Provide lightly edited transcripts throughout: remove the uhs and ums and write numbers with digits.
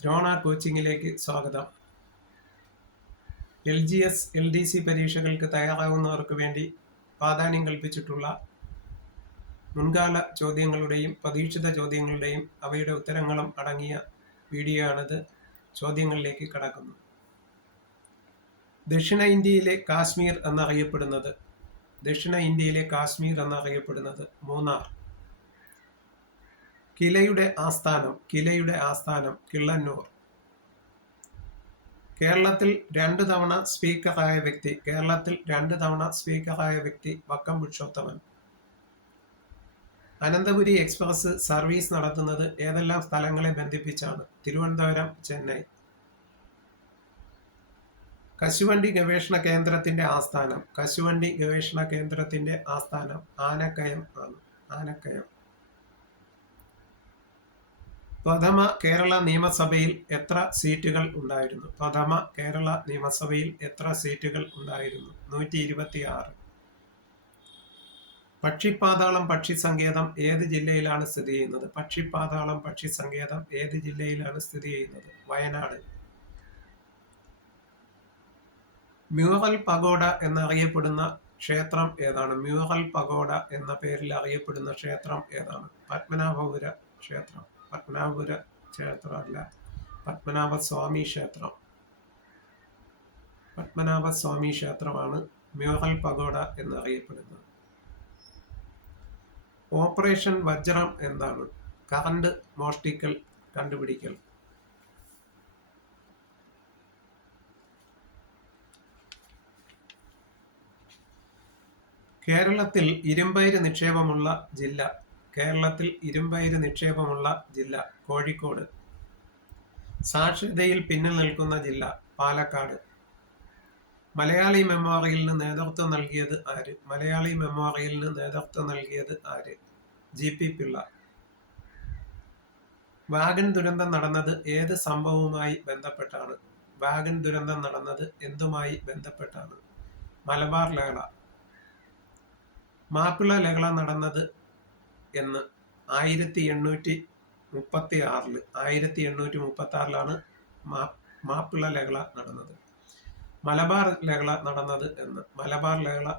ദ്രോണ കോച്ചിങ്ങിലേക്ക് സ്വാഗതം. LGS, LDC പരീക്ഷകൾക്ക് തയ്യാറാകുന്നവർക്ക് വേണ്ടി പ്രാധാന്യം കൽപ്പിച്ചിട്ടുള്ള മുൻകാല ചോദ്യങ്ങളുടെയും പ്രതീക്ഷിത ചോദ്യങ്ങളുടെയും അവയുടെ ഉത്തരങ്ങളും അടങ്ങിയ വീഡിയോ ആണിത്. ചോദ്യങ്ങളിലേക്ക് കടക്കുന്നു. ദക്ഷിണ ഇന്ത്യയിലെ കാശ്മീർ എന്നറിയപ്പെടുന്നത് മൂന്നാർ. കിലയുടെ ആസ്ഥാനം കിള്ളന്നൂർ. കേരളത്തിൽ രണ്ട് തവണ സ്പീക്കറായ വ്യക്തി വക്കം പുരുഷോത്തമൻ. അനന്തപുരി എക്സ്പ്രസ് സർവീസ് നടത്തുന്നത് ഏതെല്ലാം സ്ഥലങ്ങളെ ബന്ധിപ്പിച്ചാണ്? തിരുവനന്തപുരം, ചെന്നൈ. കശുവണ്ടി ഗവേഷണ കേന്ദ്രത്തിന്റെ ആസ്ഥാനം ആനക്കയം ആണ്. പ്രഥമ കേരള നിയമസഭയിൽ എത്ര സീറ്റുകൾ ഉണ്ടായിരുന്നു? 126. പക്ഷിപ്പാതാളം പക്ഷി സങ്കേതം ഏത് ജില്ലയിലാണ് സ്ഥിതി ചെയ്യുന്നത്? വയനാട്. മ്യൂറൽ പഗോഡ എന്നറിയപ്പെടുന്ന ക്ഷേത്രം ഏതാണ്? എന്ന പേരിൽ അറിയപ്പെടുന്ന ക്ഷേത്രം ഏതാണ്? പത്മനാഭസ്വാമി ക്ഷേത്രമാണ് മ്യൂറൽ പഗോഡ എന്നറിയപ്പെടുന്നത്. ഓപ്പറേഷൻ വജ്രം എന്താണ്? കറണ്ട് മോഷ്ടിക്കൽ കണ്ടുപിടിക്കൽ. കേരളത്തിൽ ഇരുമ്പയിര് നിക്ഷേപമുള്ള ജില്ല കോഴിക്കോട്. സാക്ഷരതയിൽ പിന്നിൽ നിൽക്കുന്ന ജില്ല പാലക്കാട്. മലയാളി മെമ്മോറിയലിന് നേതൃത്വം നൽകിയത് ആര്? GP പിള്ള. വാഗൺ ദുരന്തം നടന്നത് ഏത് സംഭവവുമായി ബന്ധപ്പെട്ടാണ്? മലബാർ ലഹള. മാപ്പിള ലഹള നടന്നത് എന്ന്? 1836 മാപ്പിള ലഹള നടന്നത്. മലബാർ ലഹള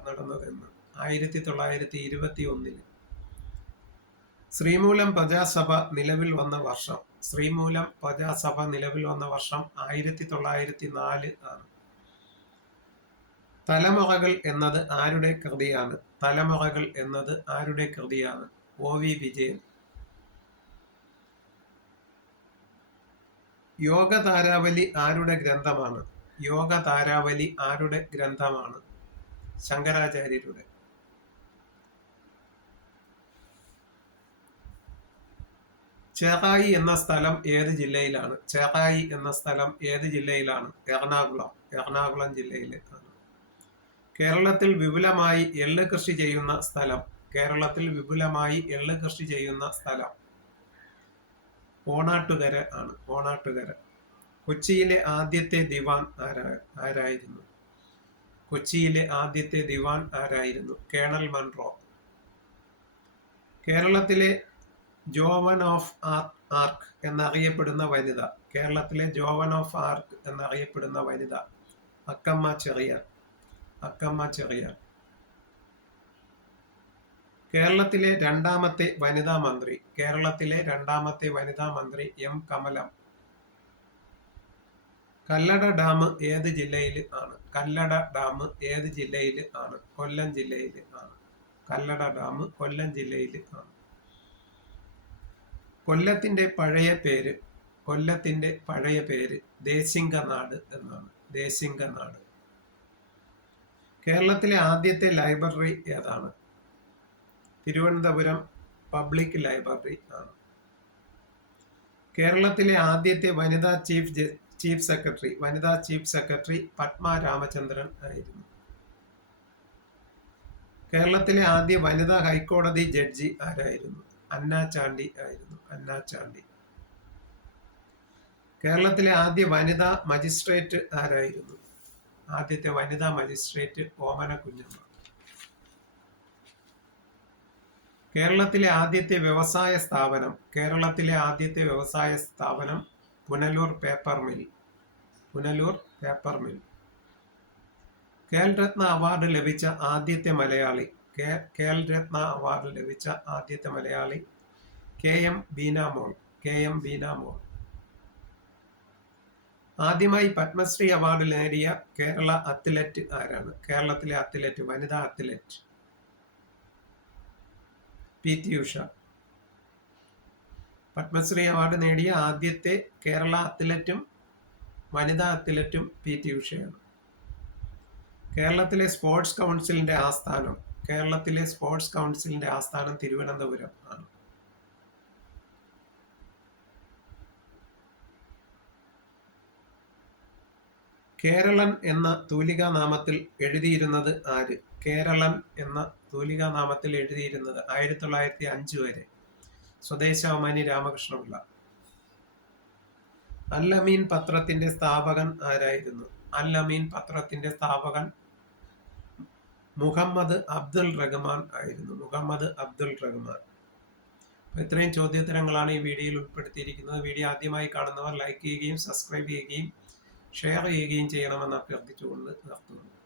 നടന്നത് എന്ന്? 1921. ശ്രീമൂലം പ്രജാസഭ നിലവിൽ വന്ന വർഷം? 1904 ആണ്. തലമുറകൾ എന്നത് ആരുടെ കൃതിയാണ്? OV വിജയൻ. യോഗതാരാവലി ആരുടെ ഗ്രന്ഥമാണ്? ശങ്കരാചാര്യരുടെ. ചേറായി എന്ന സ്ഥലം ഏത് ജില്ലയിലാണ്? എറണാകുളം ജില്ലയിലാണ്. കേരളത്തിൽ വിപുലമായി എള്ള് കൃഷി ചെയ്യുന്ന സ്ഥലം ഓണാട്ടുകര ആണ്. കൊച്ചിയിലെ ആദ്യത്തെ ദിവാൻ ആരായിരുന്നു? Colonel Munro. കേരളത്തിലെ ജോവൻ ഓഫ് ആർക്ക് എന്നറിയപ്പെടുന്ന വനിത അക്കമ്മ ചെറിയാൻ. കേരളത്തിലെ രണ്ടാമത്തെ വനിതാ മന്ത്രി M. കമലം. കല്ലട ഡാം ഏത് ജില്ലയിൽ ആണ്? കൊല്ലം ജില്ലയിൽ ആണ്. കൊല്ലത്തിന്റെ പഴയ പേര് ദേശിംഗനാട് എന്നാണ്. കേരളത്തിലെ ആദ്യത്തെ ലൈബ്രറി ഏതാണ്? തിരുവനന്തപുരം പബ്ലിക് ലൈബ്രറി ആണ്. കേരളത്തിലെ ആദ്യത്തെ വനിതാ ചീഫ് സെക്രട്ടറി പത്മ രാമചന്ദ്രൻ ആയിരുന്നു. കേരളത്തിലെ ആദ്യ വനിതാ ഹൈക്കോടതി ജഡ്ജി ആരായിരുന്നു? അന്ന ചാണ്ടി ആയിരുന്നു. കേരളത്തിലെ ആദ്യ വനിതാ മജിസ്ട്രേറ്റ് ആരായിരുന്നു? ആദ്യത്തെ വനിതാ മജിസ്ട്രേറ്റ് ഓമന കുഞ്ഞമ്മ. കേരളത്തിലെ ആദ്യത്തെ വ്യവസായ സ്ഥാപനം Punalur paper mill. Punalur paper mill. Khel Ratna award ലഭിച്ച ആദ്യത്തെ മലയാളി. ഖേൽരത്ന അവാർഡ് ലഭിച്ച ആദ്യത്തെ മലയാളി KM ബീനാമോൾ. KM ബീനാമോൾ. ആദ്യമായി പത്മശ്രീ അവാർഡ് നേടിയ കേരള അത്ലറ്റ് ആരാണ്? കേരളത്തിലെ അത്ലറ്റ്, വനിതാ athlete PT Usha. Padmashri award നേടിയ ആദ്യത്തെ കേരള അത്ലറ്റും വനിതാ അത്ലറ്റും PT ഉഷയാണ്. കേരളത്തിലെ സ്പോർട്സ് കൗൺസിലിന്റെ ആസ്ഥാനം. കേരളത്തിലെ സ്പോർട്സ് കൗൺസിലിന്റെ ആസ്ഥാനം തിരുവനന്തപുരം ആണ്. കേരളൻ എന്ന തൂലികാനാമത്തിൽ എഴുതിയിരുന്നത് ആര്? കേരളൻ എന്ന തൂലികാനാമത്തിൽ എഴുതിയിരുന്നത് 1905 വരെ സ്വദേശാഭിമാനി രാമകൃഷ്ണപിള്ള. അൽ അമീൻ പത്രത്തിന്റെ സ്ഥാപകൻ ആരായിരുന്നു? അൽ അമീൻ പത്രത്തിന്റെ സ്ഥാപകൻ മുഹമ്മദ് അബ്ദുൽ റഹ്മാൻ ആയിരുന്നു. മുഹമ്മദ് അബ്ദുൽ റഹ്മാൻ. ഇത്രയും ചോദ്യോത്തരങ്ങളാണ് ഈ വീഡിയോയിൽ ഉൾപ്പെടുത്തിയിരിക്കുന്നത്. വീഡിയോ ആദ്യമായി കാണുന്നവർ ലൈക്ക് ചെയ്യുകയും സബ്സ്ക്രൈബ് ചെയ്യുകയും ഷെയർ ചെയ്യുകയും ചെയ്യണമെന്ന് അഭ്യർത്ഥിച്ചുകൊണ്ട് നിർത്തുന്നു.